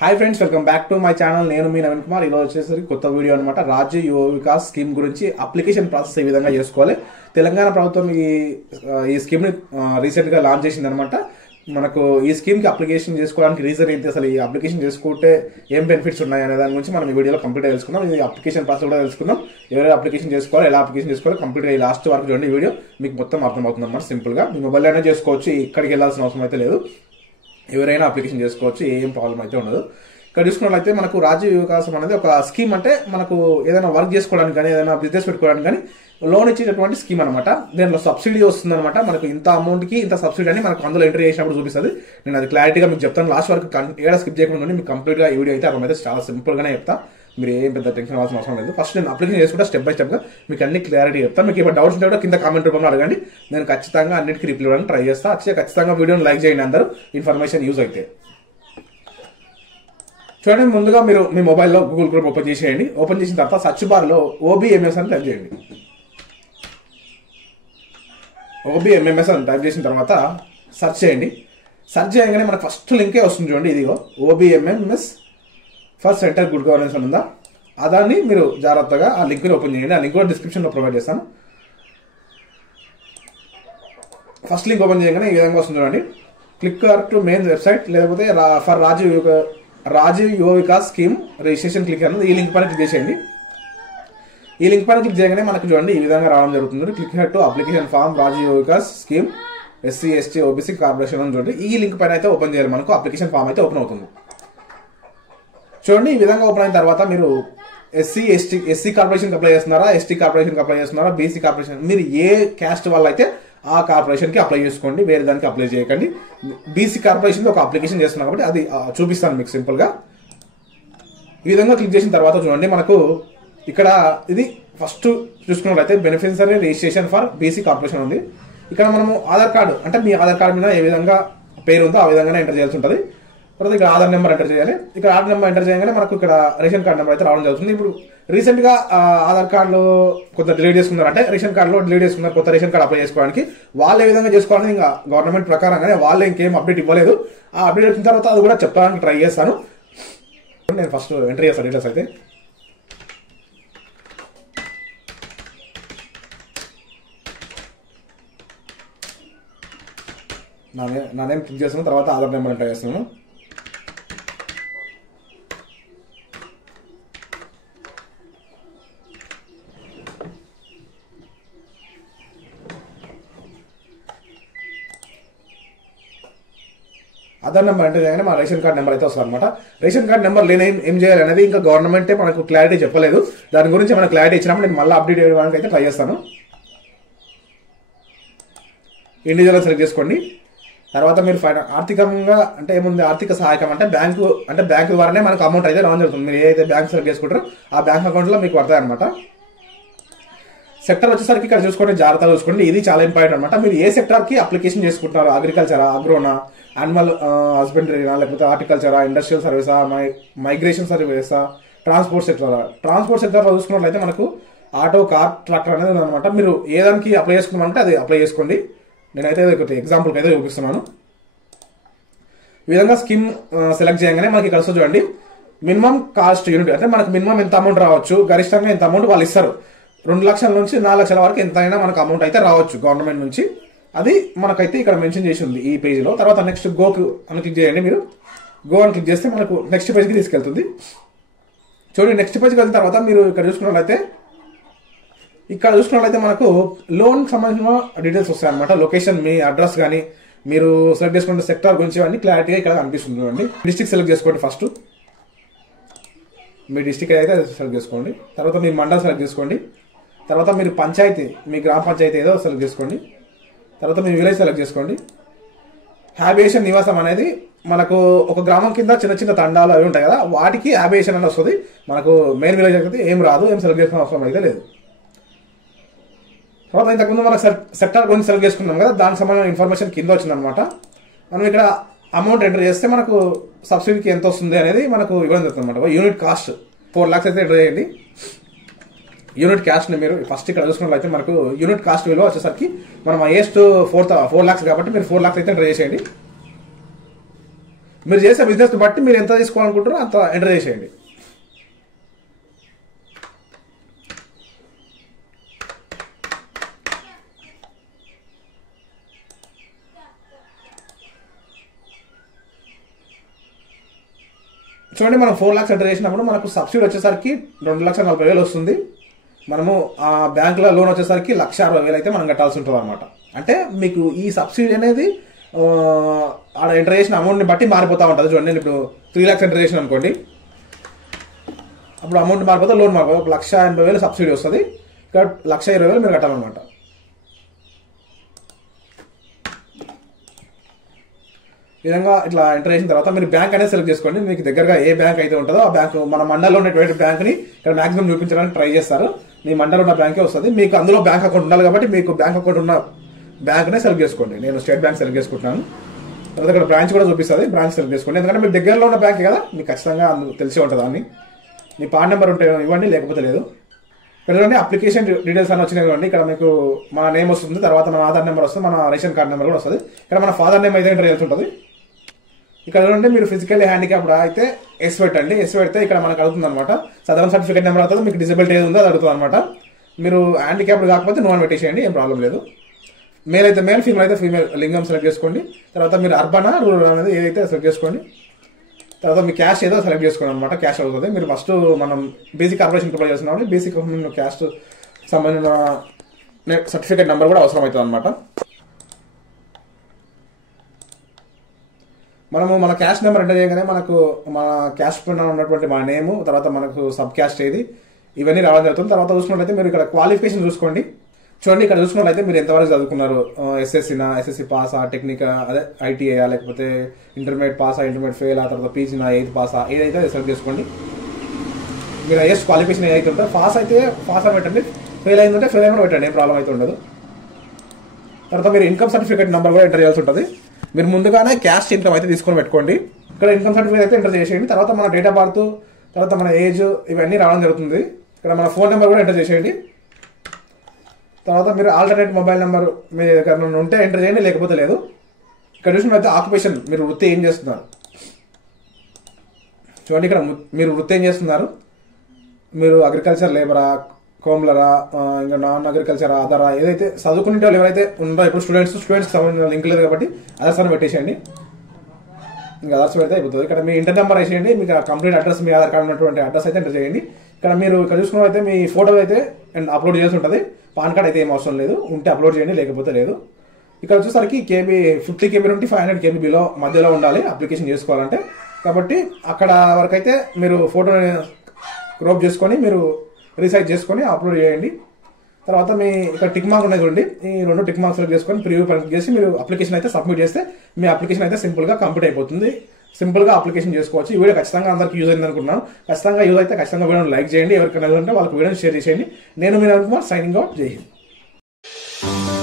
Hi friends, welcome back to my channel. నేను మీ నవీన్ కుమార్. ఈరోజు వచ్చేసరికి కొత్త వీడియో అనమాట. రాజ్య యువ వికాస్ స్కీమ్ గురించి అప్లికేషన్ ప్రాసెస్ ఏ విధంగా చేసుకోవాలి. తెలంగాణ ప్రభుత్వం ఈ స్కీమ్ని రీసెంట్గా లాంచ్ చేసింది అనమాట. మనకు ఈ స్కీమ్కి అప్లికేషన్ చేసుకోవడానికి రీజన్ ఏంటి, అసలు ఈ అప్లికేషన్ చేసుకుంటే ఏం బెనిఫిట్స్ ఉన్నాయి అనే దాని గురించి మనం ఈ వీడియోలో కంప్లీట్గా తెలుసుకుందాం. ఈ అప్లికేషన్ ప్రాసెస్ కూడా తెలుసుకుందాం. ఎవరైనా అప్లికేషన్ చేసుకోవాలి, ఎలా అప్లికేషన్ చేసుకోవాలి కంప్లీట్గా ఈ లాస్ట్ వరకు చూడండి. వీడియో మీకు మొత్తం అర్థమవుతుంది అనమాట. సింపుల్గా మీ మొబైల్లోనే చేసుకోవచ్చు, ఇక్కడికి వెళ్ళాల్సిన అవసరం అయితే లేదు. ఎవరైనా అప్లికేషన్ చేసుకోవచ్చు, ఏం ప్రాబ్లం అయితే ఉండదు. ఇక్కడ చూసుకున్నట్లయితే మనకు రాజ్య వికాసం అనేది ఒక స్కీమ్, అంటే మనకు ఏదైనా వర్క్ చేసుకోవడానికి కానీ ఏదైనా బిజినెస్ పెట్టుకోవడానికి కానీ లోన్ ఇచ్చేటటువంటి స్కీమ్ అనమాట. దీంట్లో సబ్సిడీ వస్తుంది అనమాట. మనకు ఇంత అమౌంట్కి ఇంత సబ్సిడీ అని మనకు అందులో ఎంట్రీ చేసినప్పుడు చూపిస్తుంది. నేను అది క్లారిటీగా మీకు చెప్తాను. లాస్ట్ వరకు ఏడా స్కిప్ చేయకుండా మీకు కంప్లీట్గా ఈ వీడియో అయితే అర్థమైతే చాలా సింపుల్గానే చెప్తా. మీరు ఏం పెద్ద టెన్షన్ అవ్వాల్సిన అవసరం లేదు. ఫస్ట్ నేను అప్లికేషన్ చేసుకుంటే స్టెప్ బై స్టెప్గా మీకు అన్ని క్లారిటీ చెప్తాను. మీకు ఏమైనా డౌట్స్ ఉంటే కూడా కింద కామెంట్ రూపంలో అడగండి. నేను ఖచ్చితంగా అన్నిటికీ రిప్లై ఇవ్వడానికి ట్రై చేస్తాను. ఖచ్చితంగా వీడియోని లైక్ చేయండి, అందరూ ఇన్ఫర్మేషన్ యూజ్ అయితే. చూడండి, ముందుగా మీరు మీ మొబైల్లో గూగుల్ క్రోమ్ ఓపెన్ చేసేయండి. ఓపెన్ చేసిన తర్వాత సర్చ్ బార్లో OBMS అని టైప్ చేయండి. OBMS అని టైప్ చేసిన తర్వాత సెర్చ్ చేయండి. సెర్చ్ చేయగానే మనకు ఫస్ట్ లింకే వస్తుంది చూడండి. ఇదిగో OBMS for centre good governance అని ఉందా, అదాన్ని మీరు జాగ్రత్తగా ఆ లింక్ని ఓపెన్ చేయండి. ఆ లింక్ కూడా డిస్క్రిప్షన్లో ప్రొవైడ్ చేస్తాను. ఫస్ట్ లింక్ ఓపెన్ చేయగానే ఈ విధంగా వస్తుంది చూడండి. క్లిక్ టు మెయిన్ వెబ్సైట్, లేకపోతే for Rajiv Yuva Vikas scheme registration click అన్నది ఈ లింక్ పైన క్లిక్ చేసేయండి. ఈ లింక్ పైన క్లిక్ చేయగానే మనకు చూడండి ఈ విధంగా రావడం జరుగుతుంది. Click to application form Rajiv Yuva Vikas scheme SC ST OBC corporation అని చూడండి. ఈ లింక్ పైన అయితే ఓపెన్ చేయాలి. మనకు అప్లికేషన్ ఫామ్ అయితే ఓపెన్ అవుతుంది. చూడండి, ఈ విధంగా ఓపెన్ అయిన తర్వాత మీరు SC కార్పొరేషన్కి అప్లై చేస్తున్నారా, ST కార్పొరేషన్కి అప్లై చేస్తున్నారా, BC కార్పొరేషన్, మీరు ఏ క్యాస్ట్ వల్ల అయితే ఆ కార్పొరేషన్కి అప్లై చేసుకోండి, వేరే దానికి అప్లై చేయకండి. BC కార్పొరేషన్కి ఒక అప్లికేషన్ చేస్తున్నాం కాబట్టి అది చూపిస్తాను మీకు సింపుల్గా. ఈ విధంగా క్లిక్ చేసిన తర్వాత చూడండి, మనకు ఇక్కడ ఇది ఫస్ట్ చూసుకున్నట్లయితే beneficiary registration for BC corporation ఉంది. ఇక్కడ మనము ఆధార్ కార్డు, అంటే మీ ఆధార్ కార్డు మీద ఏ విధంగా పేరు ఉందో ఆ విధంగానే ఎంటర్ చేయాల్సి ఉంటుంది. తర్వాత ఇక్కడ ఆధార్ నెంబర్ ఎంటర్ చేయాలి. ఇక్కడ ఆధార్ నెంబర్ ఎంటర్ చేయగానే మనకు ఇక్కడ రేషన్ కార్డు నెంబర్ అయితే రావడం జరుగుతుంది. ఇప్పుడు రీసెంట్ గా ఆధార్ కార్డులో కొంత డిలీట్ చేసుకున్నారు, అంటే రేషన్ కార్డులో డిలీట్ చేసుకున్నారు. కొత్త రేషన్ కార్డు అప్లై చేసుకోవడానికి వాళ్ళు ఏ విధంగా చేసుకోవాలని ఇంకా గవర్నమెంట్ ప్రకారంగానే వాళ్ళే ఇంకేం అప్డేట్ ఇవ్వలేదు. ఆ అప్డేట్ వచ్చిన తర్వాత అది కూడా చెప్పడానికి ట్రై చేస్తాను. నేను ఫస్ట్ ఎంటర్ చేస్తాను డీటెయిల్స్ అయితే. నా నేమ్ క్లిక్ చేస్తున్నాను, తర్వాత ఆధార్ నెంబర్ ఎంటర్ చేస్తున్నాను. ఆధార్ నెంబర్ ఎంటర్ చేయగానే మా రేషన్ కార్డ్ నెంబర్ అయితే వస్తుంది అనమాట. రేషన్ కార్డ్ నెంబర్ లేని ఏం చేయాలి అనేది ఇంకా గవర్నమెంటే మనకు క్లారిటీ చెప్పలేదు. దాని గురించి మనకు క్లారిటీ ఇచ్చినప్పుడు నేను మళ్ళీ అప్డేట్ చేయడానికి అయితే ట్రై చేస్తాను. ఇండివిజువల్ సెలెక్ట్ చేసుకోండి. తర్వాత మీరు ఆర్థికంగా అంటే ఏముంది, ఆర్థిక సహాయకం అంటే బ్యాంకు ద్వారానే మనకు అమౌంట్ అయితే రావడం జరుగుతుంది. మీరు ఏదైతే బ్యాంక్ సెలెక్ట్ చేసుకుంటారో ఆ బ్యాంక్ అకౌంట్లో మీకు పడతాయి అనమాట. సెక్టర్ వచ్చేసరికి ఇక్కడ చూసుకోండి, జాగ్రత్తగా చూసుకోండి. ఇది చాలా ఇంపార్టెంట్ అనమాట. మీరు ఏ సెక్టార్కి అప్లికేషన్ చేసుకుంటున్నారు, అగ్రికల్చరా, అగ్రోనా, యానిమల్ హస్బెండరీనా, లేకపోతే హార్టికల్చరా, ఇండస్ట్రియల్ సర్వీసా, మైగ్రేషన్ సర్వీసా, ట్రాన్స్పోర్ట్ సెక్టరా. ట్రాన్స్పోర్ట్ సెక్టర్లో చూసుకున్నట్లయితే మనకు ఆటో, కార్, ట్రాక్టర్ అనేది ఉందన్నమాట. మీరు ఏ దానికి అప్లై చేసుకున్నామంటే అది అప్లై చేసుకోండి. నేనైతే ఒకటి ఎగ్జాంపుల్కి అయితే చూపిస్తున్నాను. ఈ విధంగా స్కీమ్ సెలెక్ట్ చేయగానే మనకి ఇక్కడ వస్తుంది చూడండి, మినిమం కాస్ట్ యూనిట్, అంటే మనకు మినిమం ఎంత అమౌంట్ రావచ్చు, గరిష్టంగా ఎంత అమౌంట్ వాళ్ళు ఇస్తారు. 2 లక్షల నుంచి 4 లక్షల వరకు ఎంతైనా మనకు అమౌంట్ అయితే రావచ్చు గవర్నమెంట్ నుంచి. అది మనకైతే ఇక్కడ మెన్షన్ చేసి ఉంది ఈ పేజీలో. తర్వాత నెక్స్ట్ గో అని క్లిక్ చేయండి. మీరు గో అని క్లిక్ చేస్తే మనకు నెక్స్ట్ పేజ్కి తీసుకెళ్తుంది. చూడండి, నెక్స్ట్ పేజ్కి వెళ్ళిన తర్వాత మీరు ఇక్కడ చూసుకున్నట్లయితే మనకు లోన్ సంబంధించిన డీటెయిల్స్ వస్తాయి అనమాట. లొకేషన్, మీ అడ్రస్ కానీ మీరు సెలెక్ట్ చేసుకున్న సెక్టార్ గురించి అన్ని క్లారిటీగా ఇక్కడ కనిపిస్తుంది చూడండి. డిస్ట్రిక్ట్ సెలెక్ట్ చేసుకోండి. ఫస్ట్ మీ డిస్ట్రిక్ట్ అయితే సెలెక్ట్ చేసుకోండి. తర్వాత మీ మండలం సెలెక్ట్ చేసుకోండి. తర్వాత మీరు పంచాయతీ, మీ గ్రామ పంచాయతీ ఏదో సెలెక్ట్ చేసుకోండి. తర్వాత మీ విలేజ్ సెలెక్ట్ చేసుకోండి. హ్యాబిటేషన్, నివాసం అనేది మనకు ఒక గ్రామం కింద చిన్న చిన్న తండాలు అవి ఉంటాయి కదా, వాటికి హ్యాబిటేషన్ అని వస్తుంది. మనకు మెయిన్ విలేజ్ అయితే ఏం రాదు, ఏం సెలెక్ట్ చేసుకునే అవసరం అయితే లేదు. తర్వాత ఇంతకుముందు మన సెక్టార్ గురించి సెలెక్ట్ చేసుకున్నాం కదా, దానికి సంబంధించిన ఇన్ఫర్మేషన్ కింద వచ్చిందనమాట. మనం ఇక్కడ అమౌంట్ ఎంటర్ చేస్తే మనకు సబ్సిడీకి ఎంత వస్తుంది అనేది మనకు ఇవ్వడం జరుగుతుంది అనమాట. యూనిట్ కాస్ట్ 4 lakhs అయితే ఎంటర్ చేయండి. యూనిట్ కాస్ట్ని మీరు ఫస్ట్ ఇక్కడ చూసుకున్నట్లయితే మనకు యూనిట్ కాస్ట్ విలువ వచ్చేసరికి మనం హైయెస్ట్ 4 lakhs కాబట్టి మీరు 4 lakhs అయితే ఎంటర్ చేసేయండి. మీరు చేసే బిజినెస్ బట్టి మీరు ఎంత తీసుకోవాలనుకుంటారో అంత ఎంటర్ చేసేయండి. చూడండి, మనం 4 lakhs ఎంటర్ చేసినప్పుడు మనకు సబ్సిడీ వచ్చేసరికి 2,40,000 వస్తుంది. మనము ఆ బ్యాంకులో లోన్ వచ్చేసరికి 1,60,000 అయితే మనం కట్టాల్సి ఉంటుంది అనమాట. అంటే మీకు ఈ సబ్సిడీ అనేది ఆడ ఎంటర్ చేసిన అమౌంట్ని బట్టి మారిపోతూ ఉంటుంది. చూడండి, నేను ఇప్పుడు 3 lakhs ఎంటర్ చేసిన అనుకోండి, అప్పుడు అమౌంట్ మారిపోతే లోన్ మారిపోతే 1,80,000 సబ్సిడీ వస్తుంది. ఇక్కడ 1,20,000 మీరు కట్టాలన్నమాట. ఈ విధంగా ఇట్లా ఎంటర్ చేసిన తర్వాత మీరు బ్యాంక్ అనేది సెలెక్ట్ చేసుకోండి. మీకు దగ్గరగా ఏ బ్యాంక్ అయితే ఉంటుందో ఆ బ్యాంకు, మన మండలంలో ఉన్నటువంటి బ్యాంక్ని ఇక్కడ మాక్సిమం చూపించడానికి ట్రై చేస్తారు. మీ మండలంలో ఉన్న బ్యాంకే వస్తుంది. మీకు అందులో బ్యాంక్ అకౌంట్ ఉండాలి కాబట్టి మీకు బ్యాంక్ అకౌంట్ ఉన్న బ్యాంక్నే సెలెక్ట్ చేసుకోండి. నేను స్టేట్ బ్యాంక్ సెలెక్ట్ చేసుకుంటున్నాను. తర్వాత ఇక్కడ బ్రాంచ్ కూడా చూపిస్తుంది, బ్రాంచ్ సెలెక్ట్ చేసుకోండి. ఎందుకంటే మీకు దగ్గరలో ఉన్న బ్యాంక్ కదా, మీకు ఖచ్చితంగా తెలిసే ఉంటుంది. అన్ని మీ పాన్ నెంబర్ ఉంటే ఇవ్వండి, లేకపోతే లేదు. ఇక్కడ చూడండి, అప్లికేషన్ డీటెయిల్స్ అని వచ్చినాయి చూడండి. ఇక్కడ మీకు మన నేమ్ వస్తుంది, తర్వాత మన ఆధార్ నెంబర్ వస్తుంది, మన రేషన్ కార్డ్ నెంబర్ కూడా వస్తుంది. ఇక్కడ మన ఫాదర్ నేమ్ అయితే ఎంటర్ చేసి ఉంటుంది. ఇక్కడ చూడండి, మీరు ఫిజికల్లీ హ్యాండిక్యాప్డ్ అయితే ఎస్ పెట్టండి. ఎస్ పెడితే ఇక్కడ మనకు అడుగుతుంది అనమాట. సదరన్ సర్టిఫికేట్ నెంబర్ అవుతుంది, మీకు డిజబిలిటీ ఏది ఉందో అది అడుగుతుంది అనమాట. మీరు హ్యాండిక్యాప్డ్ కాకపోతే నో అని పెట్టేసేయండి, ఏం ప్రాబ్లం లేదు. మేల్ అయితే మేల్, ఫీమేల్ అయితే ఫీమేల్ లింగం సెలెక్ట్ చేసుకోండి. తర్వాత మీరు అర్బనా రూరల్ అనేది ఏదైతే సెలెక్ట్ చేసుకోండి. తర్వాత మీ క్యాస్ట్ ఏదో సెలెక్ట్ చేసుకోండి అనమాట. క్యాస్ట్ అవుతుంది. మీరు ఫస్ట్ మనం బేసిక్ కార్పొరేషన్ అప్లై చేస్తున్నాం, బేసిక్ క్యాస్ట్ సంబంధించిన సర్టిఫికేట్ నెంబర్ కూడా అవసరం అవుతుంది అనమాట. మనము మన క్యాస్ట్ నెంబర్ ఎంటర్ చేయగానే మనకు మన క్యాస్ట్ పైన ఉన్నటువంటి మన నేము, తర్వాత మనకు సబ్ క్యాస్ట్ ఏది, ఇవన్నీ రావడం జరుగుతుంది. తర్వాత చూసుకున్నట్లయితే మీరు ఇక్కడ క్వాలిఫికేషన్ చూసుకోండి. చూడండి, ఇక్కడ చూసుకున్నట్లయితే మీరు ఎంతవరకు చదువుకున్నారు, ఎస్ఎస్సీనా, ఎస్ఎస్సీ పాసా, టెక్నికా, అదే ఐటీఐ, లేకపోతే ఇంటర్మీడియట్ పాసా, ఇంటర్మీడియట్ ఫెయిల్, ఆ తర్వాత పీజీనా, 8th పాసా, ఏదైతే సెలెక్ట్ చేసుకోండి. మీరు హైయెస్ట్ క్వాలిఫికేషన్ ఏదైతే ఉంటుందో పాస్ అయితే పాస్ అని పెట్టండి, ఫెయిల్ అయిందంటే ఫెయిల్ అయినా పెట్టండి, ఏం ప్రాబ్లం అయితే ఉండదు. తర్వాత మీరు ఇన్కమ్ సర్టిఫికేట్ నెంబర్ కూడా ఎంటర్ చేయాల్సి ఉంటుంది. మీరు ముందుగానే క్యాస్ట్ ఇన్కమ్ అయితే తీసుకొని పెట్టుకోండి. ఇక్కడ ఇన్కమ్ సర్టిఫికేట్ అయితే ఎంటర్ చేసేయండి. తర్వాత మన డేట్ ఆఫ్ బర్త్, తర్వాత మన ఏజ్, ఇవన్నీ రావడం జరుగుతుంది. ఇక్కడ మన ఫోన్ నెంబర్ కూడా ఎంటర్ చేసేయండి. తర్వాత మీరు ఆల్టర్నేట్ మొబైల్ నెంబర్ మీ దగ్గర ఉంటే ఎంటర్ చేయండి, లేకపోతే లేదు. ఇక్కడ చూసినట్లయితే ఆక్యుపేషన్, మీరు వృత్తి ఏం చేస్తున్నారు చూడండి. ఇక్కడ మీరు వృత్తి ఏం చేస్తున్నారు, మీరు అగ్రికల్చర్ లేబరా, కోమ్లరా, ఇంకా నాన్ అగ్రికల్చర్ ఆధారా, ఏదైతే చదువుకునే వాళ్ళు ఎవరైతే ఉన్నారో, ఇప్పుడు స్టూడెంట్స్కి సంబంధించిన లింక్ లేదు కాబట్టి అదర్స్ అని పెట్టేసేయండి. ఇంకా అదర్స్ పెడితే అయిపోతుంది. ఇక్కడ మీ ఇంటర్ నెంబర్ వేసేయండి, మీకు కంప్లీట్ అడ్రస్, మీ ఆధార్ కార్డు ఉన్నటువంటి అడ్రస్ అయితే ఎంటర్ చేయండి. ఇక్కడ మీరు ఇక్కడ చూసుకున్నట్లయితే మీ ఫోటో అయితే అప్లోడ్ చేసి ఉంటుంది. పాన్ కార్డ్ అయితే ఏం అవసరం లేదు, ఉంటే అప్లోడ్ చేయండి, లేకపోతే లేదు. ఇక్కడ వచ్చేసరికి కేబీ 50 KB నుండి 500 KB బిలో మధ్యలో ఉండాలి అప్లికేషన్ చేసుకోవాలంటే. కాబట్టి అక్కడ వరకైతే మీరు ఫోటోని క్రాప్ చేసుకొని మీరు రీసైజ్ చేసుకొని అప్లోడ్ చేయండి. తర్వాత మీ ఇక్కడ టిక్ మార్క్ ఉన్నాయి చూడండి, ఈ 2 టిక్ మార్క్స్ సెలెక్ట్ చేసుకొని ప్రివ్యూ పని చేసి మీరు అప్లికేషన్ అయితే సబ్మిట్ చేస్తే మీ అప్లికేషన్ అయితే సింపుల్గా కంప్లీట్ అయిపోతుంది. సింపుల్గా అప్లికేషన్ చేసుకోవచ్చు. ఈ వీడియో ఖచ్చితంగా అందరికీ యూజ్ అయింది అనుకుంటున్నాను. ఖచ్చితంగా యూజ్ అయితే ఖచ్చితంగా వీడియోని లైక్ చేయండి, ఎవరికైనా ఉంటే వాళ్ళకి వీడియోని షేర్ చేసేయండి. నేను మీ నవీన్ కుమార్, సైనింగ్ అవుట్. జై హింద్.